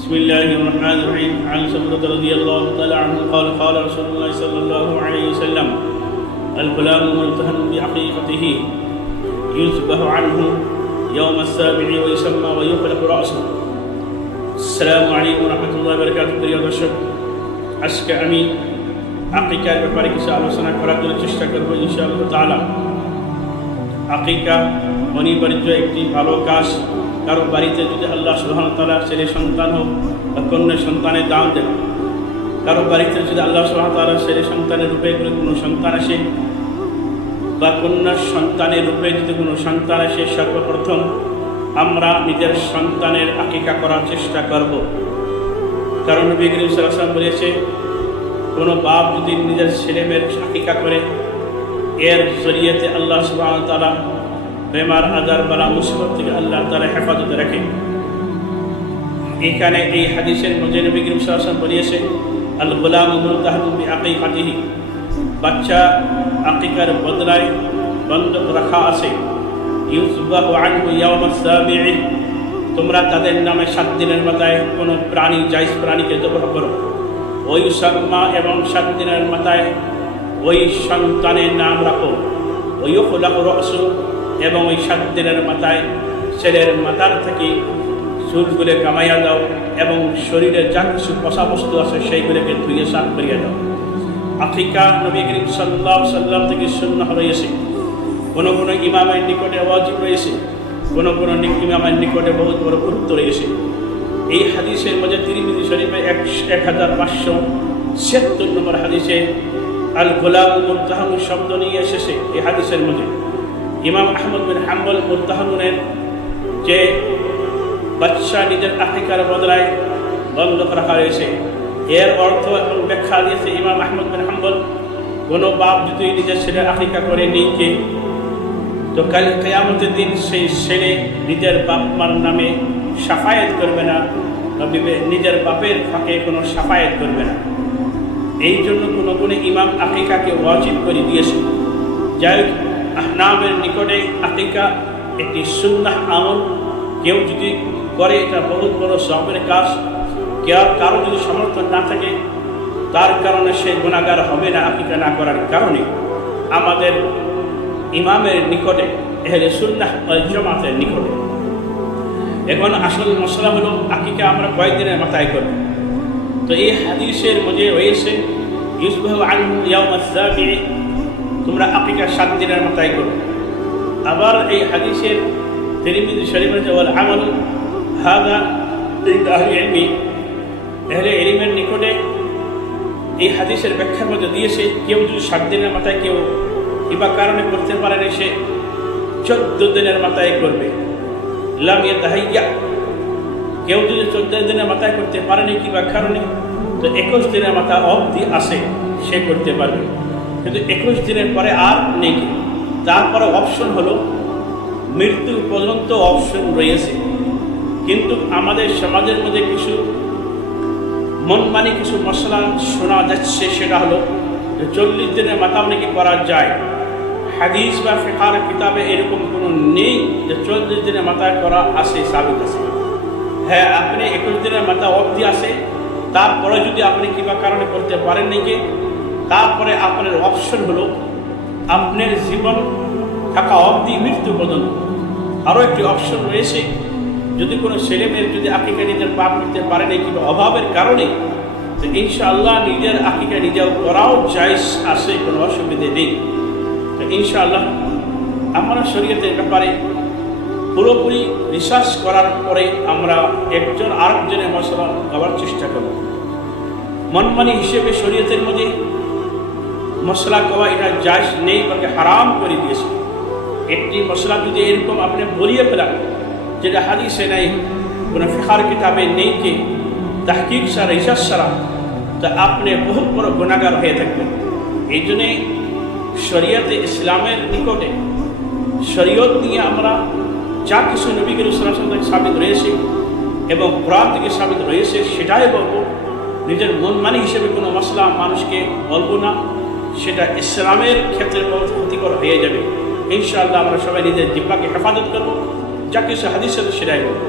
بسم الله الرحمن الرحيم. عن سمرة رضي الله تعالى عنه قال قال رسول الله صلى الله عليه وسلم: الغلام مرتهن بعقيقته يذبح عنه يوم السابع ويسمى ويحلق رأسه. السلام عليكم ورحمة الله وبركاته. প্রিয় দর্শক, আজকে আমি আকিকার ব্যাপারে কিছু আলোচনা করার জন্য চেষ্টা করব ইনশাআল্লাহ তাআলা। আকিকা অনিবার্য একটি ভালো কাজ। কারো বাড়িতে যদি আল্লাহ সুবহানাহু ওয়া তাআলা ছেলে সন্তান হোক বা কন্যা সন্তানের দান দেন, কারো বাড়িতে যদি আল্লাহ সুবহানাহু ওয়া তাআলা ছেলে সন্তানের রূপে কোনো সন্তান আসে বা কন্যার সন্তানের রূপে যদি কোনো সন্তান আসে, সর্বপ্রথম আমরা নিজের সন্তানের আকিকা করার চেষ্টা করব। কারণ নবী করিম সাল্লাল্লাহু আলাইহি ওয়াসাল্লাম বলেছে, কোনো বাপ যদি নিজের ছেলে মেয়ের আকিকা করে, এর জরিয়াতে আল্লাহ সুবহানাহু ওয়া তাআলা বেমার আজার বালা মুসিবত থেকে আল্লাহ তাআলা হেফাজতে রাখে। এখানে এই হাদিসের মধ্যে নবী করিম সাল্লাল্লাহু আলাইহি ওয়াসাল্লাম বলেছে, আল গুলামু মুরতাহানু বিআকিকাতিহি, বাচ্চা আকিকার বদলায় বন্ধক রাখা আছে। ইউযবাহু আনহু ইয়াওমাস সাবি'i, তোমরা তাদের নামে 7 দিনের মাথায় কোনো প্রাণী, জায়েজ প্রাণীকে জবাহ করো। ওই সাম্মা, এবং 7 দিনের মাথায় ওই সন্তানের নাম রাখো। ওই ইউহলাকু রাসু, এবং ওই 7 দিনের মাথায় ছেলের মাথার থেকে চুলগুলো কামাইয়া দাও, এবং শরীরে যা কিছু পচা বস্তু আছে সেইগুলোকে ধুয়ে সাফ করিয়া দাও। আকিকা নবী করিম সাল্লাল্লাহু আলাইহি ওয়াসাল্লাম থেকে সুন্নাহ রয়েছে। কোনো কোনো ইমামের নিকটে ওয়াজিব রয়েছে, কোনো কোনো ইমামের নিকটে বহুত বড় গুরুত্ব রয়েছে। এই হাদিসের মধ্যে তিরমিজি শরীফে 1576 নম্বর হাদিসে আল গুলাম মুরতাহানু শব্দ নিয়ে এসেছে। এই হাদিসের মধ্যে ইমাম আহমদ বিন হাম্বল মুরতাহানুনের যে বাচ্চা নিজের আকিকার বদলায় বন্ধক রাখা রয়েছে, এর অর্থ এবং ব্যাখ্যা দিয়েছে ইমাম আহমদ বিন হাম্বল। কোনো বাপ যদি নিজের ছেলের আকিকা করে নিয়ে, তো কাল কিয়ামতের দিন সেই ছেলে নিজের বাপ মার নামে সাফায়াত করবে না, নিজের বাপের ফাঁকে কোনো সাফায়াত করবে না। এই জন্য কোনো কোনো ইমাম আকিকাকে ওয়াজিব করে দিয়েছে। যাই হোক, আহনাফের নিকটে আকিকা একটি সুন্নাহ আমল। কেউ যদি করে, এটা বহুত বড় সওয়াবের কাজ। কারো যদি সমর্থন না থাকে, তার কারণে সে গুনাহগার হবে না আকিকা না করার কারণে। আমাদের ইমামের নিকটে, আহলে সুন্নাহ ওয়াল জামাতের নিকটে। এখন আসল মশলা হলো আকিকা আমরা কয়েকদিনের মাথায় করব। তো এই হাদিসের মধ্যে রয়েছে, ইউযবাহু আনহু ইয়াওমাস সাবি'i, তোমরা আকিকা 7 দিনের মাথায় করো। আবার এই হাদিসের তিরমিজি শরীফের যে ওয়াল আমাল হাদা ইনদা আহলি ইলমি, আহলে ইলমের নিকটে এই হাদিসের ব্যাখ্যার মধ্যে দিয়েছে, কেউ যদি 7 দিনের মাথায় কেউ কিবা কারণে করতে পারে না, সে 14 দিনের মাথায় করবে। লাম ইয়াতাহাইয়া, কেউ যদি 14 দিনের মাথায় করতে পারে না কিবা কারণে, তো 21 দিনের মাথা অবধি আসে সে করতে পারবে। কিন্তু 21 দিনের পরে আর নেই। তারপরে অপশন হলো মৃত্যু পর্যন্ত অপশন রয়েছে। কিন্তু আমাদের সমাজের মধ্যে কিছু মনমানি কিছু মশলা শোনা যাচ্ছে, সেটা হলো 40 দিনের মাথা অনেকে করা যায়। হাদিস বা ফিকহের কিতাবে এরকম কোনো নেই যে 40 দিনের মাথায় করা আসে, সাবিত আছে। হ্যাঁ, আপনি 21 দিনের মাথা অবধি আসে, তারপরে যদি আপনি কিবা কারণে করতে পারেন নাকি, তারপরে আপনার অপশন হলো আপনার জীবন থাকা অবধি মৃত্যু পর্যন্ত। আরও একটি অপশন রয়েছে, যদি কোনো ছেলে মেয়ের যদি আকিকা নিজের পাপ করতে পারে না কিংবা অভাবের কারণে, তো ইনশাআল্লাহ নিজের আকিকা নিজেও করাও জায়েজ আছে, কোনো অসুবিধে নেই। তো ইনশাআল্লাহ আমরা শরীয়তের ব্যাপারে পুরোপুরি রিসার্চ করার পরে আমরা একজন আরেকজনের মশলা দেওয়ার চেষ্টা করব। মনমানি হিসেবে শরীয়তের মধ্যে মশলা খাওয়া এটা জায়েজ নেই, বলকে হারাম করে দিয়েছে। একটি মশলা যদি এরকম আপনি বলিয়ে ফেলান যেটা হাদিসে নেই, কোনো ফিকহের কিতাবে নেই, কে তাহকিক ছাড়া, রিসার্চ ছাড়া, তা আপনি বহুত বড় গুনাহগার হয়ে থাকবেন। এই জন্যে শরীয়তে ইসলামের নিকটে শরীয়ত নিয়ে আমরা যা কিছু নবী করিম সাল্লাল্লাহু আলাইহি ওয়াসাল্লাম সাবিত রয়েছে এবং কোরআন থেকে সাবিত রয়েছে সেটাই বলবো। নিজের মনমানি হিসেবে কোনো মশলা মানুষকে বলবো না, সেটা ইসলামের ক্ষেত্রে বহুত ক্ষতিকর হয়ে যাবে। ইনশাআল্লাহ আমরা সবাই নিজের জিহ্বাকে হেফাজত করবো, যা কিছু হাদিস আছে সেটাই বলবো।